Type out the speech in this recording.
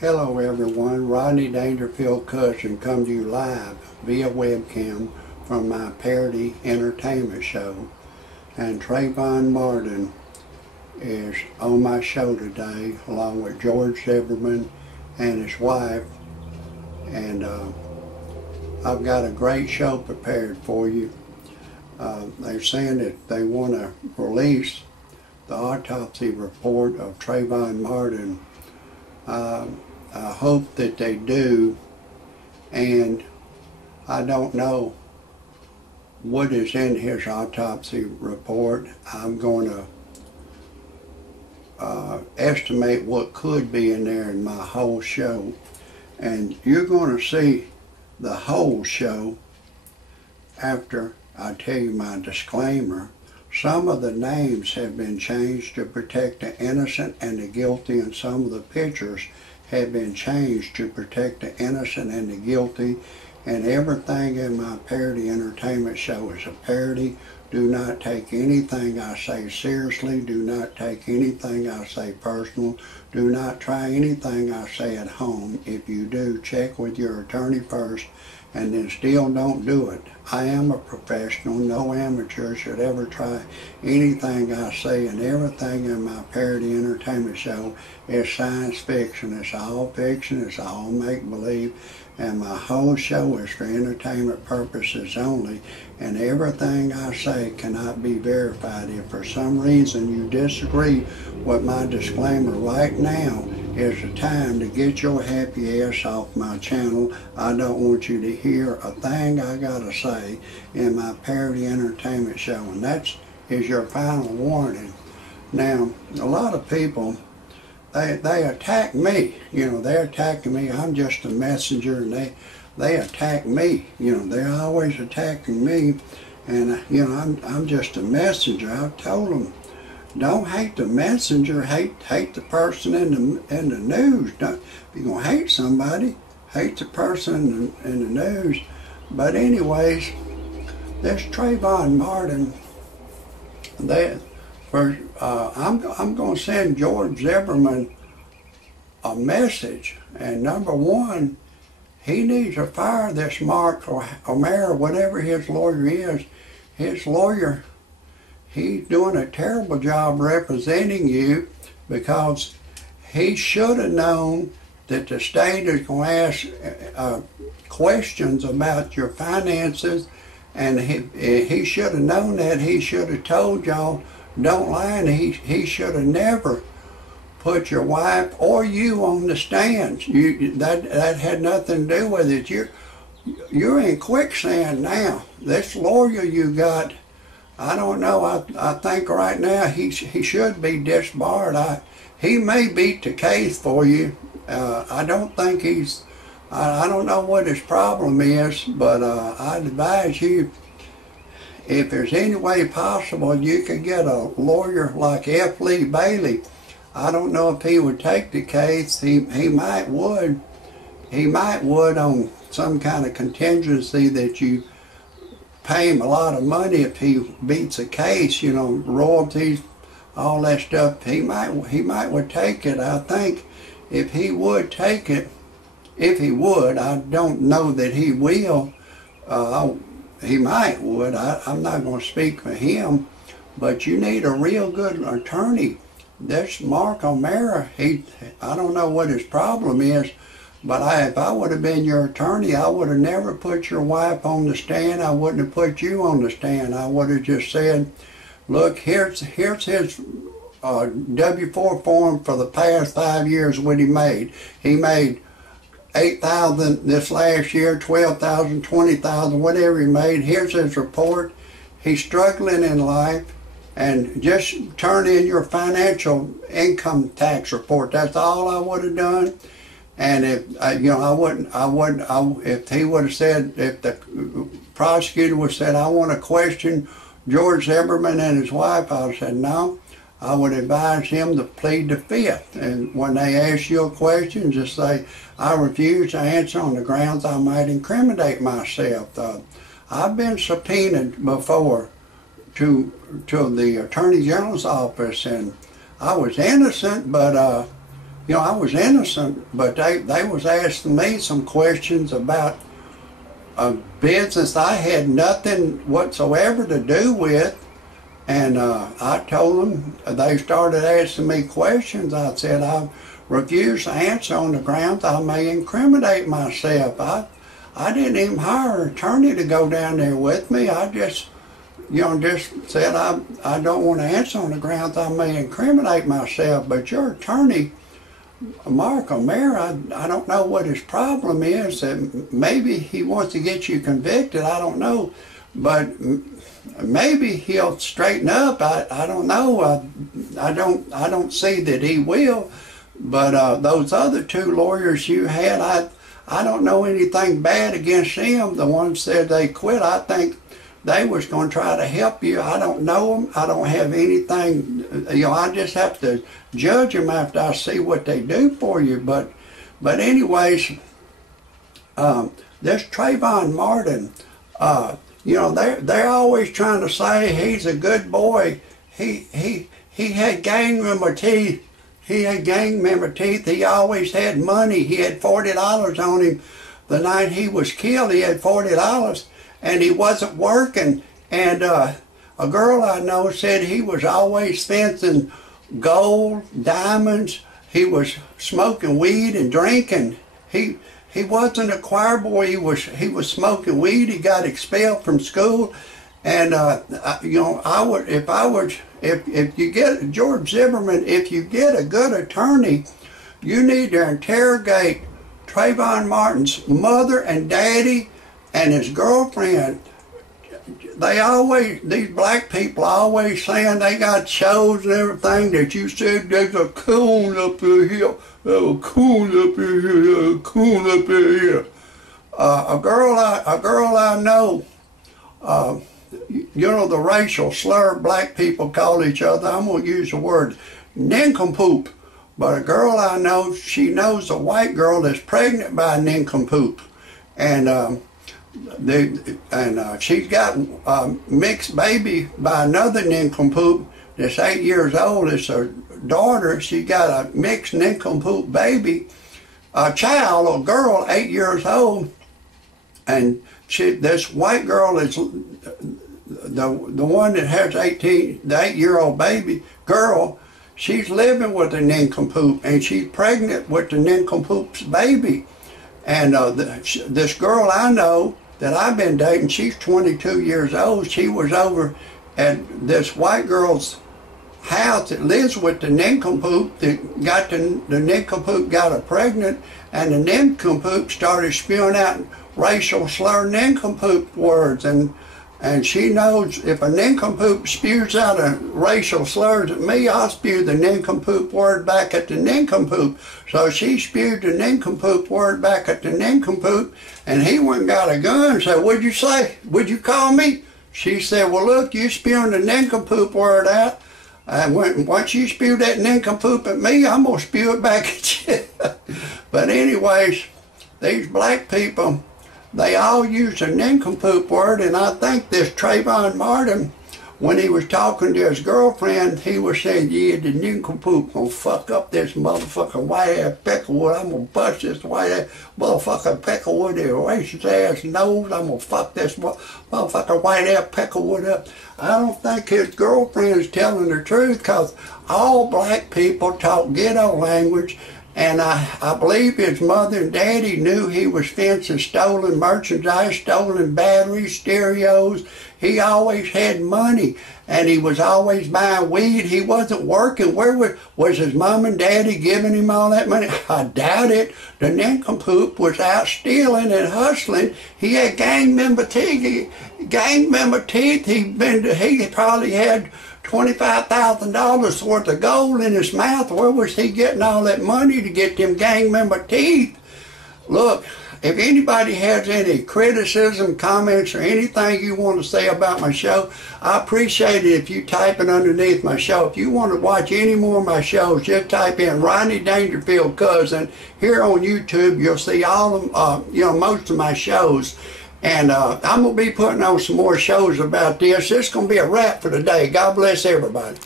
Hello everyone, Rodney Dangerfield cousin come to you live via webcam from my parody entertainment show. And Trayvon Martin is on my show today along with George Zimmerman and his wife. And I've got a great show prepared for you. They're saying that they want to release the autopsy report of Trayvon Martin. I hope that they do, and I don't know what is in his autopsy report. I'm going to estimate what could be in there in my whole show, and you're going to see the whole show after I tell you my disclaimer. Some of the names have been changed to protect the innocent and the guilty, and some of the pictures have been changed to protect the innocent and the guilty. And everything in my parody entertainment show is a parody. Do not take anything I say seriously. Do not take anything I say personal. Do not try anything I say at home. If you do, check with your attorney first, and then still don't do it. I am a professional. No amateur should ever try anything I say, and everything in my parody entertainment show is science fiction. It's all fiction. It's all make-believe. And my whole show is for entertainment purposes only, and everything I say cannot be verified. If for some reason you disagree with my disclaimer right now, is the time to get your happy ass off my channel. I don't want you to hear a thing I gotta say in my parody entertainment show, and that is your final warning. Now, a lot of people, they attack me. You know, they're attacking me. I'm just a messenger, and they attack me. You know, they're always attacking me, and you know, I'm just a messenger. I've told them, don't hate the messenger, hate the person in the news. Don't, if you're gonna hate somebody, hate the person in the news. But anyways, this Trayvon Martin, I'm going to send George Zimmerman a message, and number one, he needs to fire this Mark O'Mara, whatever his lawyer is. His lawyer, he's doing a terrible job representing you, because he should have known that the state is going to ask questions about your finances, and he should have known that. He should have told y'all, don't lie, and he should have never put your wife or you on the stand. That had nothing to do with it. You're in quicksand now. This lawyer you got, I don't know. I think right now he should be disbarred. He may beat the case for you. I don't think he's. I don't know what his problem is, but I advise you, if there's any way possible, you could get a lawyer like F. Lee Bailey. I don't know if he would take the case. He might would. He might would on some kind of contingency that you pay him a lot of money if he beats a case. You know, royalties, all that stuff. He might would take it. I think if he would take it, if he would, I don't know that he will. He might would. I'm not going to speak for him, but you need a real good attorney. This Mark O'Mara, I don't know what his problem is, but if I would have been your attorney, I would have never put your wife on the stand. I wouldn't have put you on the stand. I would have just said, look, here's his W-4 form for the past 5 years, what he made. He made $8,000 this last year, $12,000, $20,000, whatever he made. Here's his report. He's struggling in life, and just turn in your financial income tax report. That's all I would have done. And if you know, if he would have said, if the prosecutor would have said, I want to question George Zimmerman and his wife, I would have said no. I would advise him to plead the fifth. And when they ask you a question, just say, I refuse to answer on the grounds I might incriminate myself. I've been subpoenaed before to the Attorney General's office, and I was innocent, but you know, I was innocent, but they was asking me some questions about a business I had nothing whatsoever to do with. And I told them, they started asking me questions. I said I refuse to answer on the grounds I may incriminate myself. I didn't even hire an attorney to go down there with me. I just, you know, just said I don't want to answer on the grounds I may incriminate myself. But your attorney, Mark O'Mara, I don't know what his problem is. That maybe he wants to get you convicted. I don't know, but maybe he'll straighten up. I don't know. I don't see that he will. But those other two lawyers you had, I don't know anything bad against them. The ones said they quit, I think they was going to try to help you. I don't know them. I don't have anything. You know, I just have to judge them after I see what they do for you. But anyways, this Trayvon Martin, you know, they're always trying to say he's a good boy. He had gang member teeth. He had gang member teeth. He always had money. He had $40 on him the night he was killed. He had $40, and he wasn't working. And a girl I know said he was always fencing gold, diamonds. He was smoking weed and drinking. He wasn't a choir boy. He was smoking weed. He got expelled from school. And you know, if you get George Zimmerman, if you get a good attorney, you need to interrogate Trayvon Martin's mother and daddy and his girlfriend. These black people always saying they got shows and everything that you said there's a coon up here, a coon up here, a coon up here. A girl I know, you know, the racial slur black people call each other, I'm going to use the word nincompoop. But a girl I know, she knows a white girl that's pregnant by a nincompoop. And she's got a mixed baby by another nincompoop that's 8 years old. It's her daughter. She got a mixed nincompoop baby, a child, a girl, 8 years old. And this white girl is the one that has the 8-year-old baby girl. She's living with the nincompoop, and she's pregnant with the nincompoop's baby. And this girl I know that I've been dating, she's 22 years old. She was over at this white girl's house that lives with the nincompoop that got the nincompoop got her pregnant, and the nincompoop started spewing out racial slur nincompoop words, and she knows if a nincompoop spews out a racial slurs at me, I'll spew the nincompoop word back at the nincompoop. So she spewed the nincompoop word back at the nincompoop, and he went and got a gun and said, "What'd you say? Would you call me?" She said, "Well, look, you spewing the nincompoop word out. And once you spew that nincompoop at me, I'm going to spew it back at you." But anyways, these black people, they all use the nincompoop word, and I think this Trayvon Martin, when he was talking to his girlfriend, he was saying, "Yeah, the nincompoop gonna fuck up this motherfucking white-ass Pecklewood. I'm gonna bust this white-ass motherfucking Pecklewood, their racist-ass nose. I'm gonna fuck this motherfucking white-ass Pecklewood up." I don't think his girlfriend is telling the truth, because all black people talk ghetto language. And I believe his mother and daddy knew he was fencing stolen merchandise, stolen batteries, stereos. He always had money, and he was always buying weed. He wasn't working. Where was his mom and daddy giving him all that money? I doubt it. The nincompoop was out stealing and hustling. He had gang member teeth. He probably had $25,000 worth of gold in his mouth. Where was he getting all that money to get them gang member teeth? Look, if anybody has any criticism, comments, or anything you want to say about my show, I appreciate it if you type it underneath my show. If you want to watch any more of my shows, just type in Rodney Dangerfield Cousin. Here on YouTube, you'll see all of most of my shows. And I'm going to be putting on some more shows about this. This is going to be a wrap for today. God bless everybody.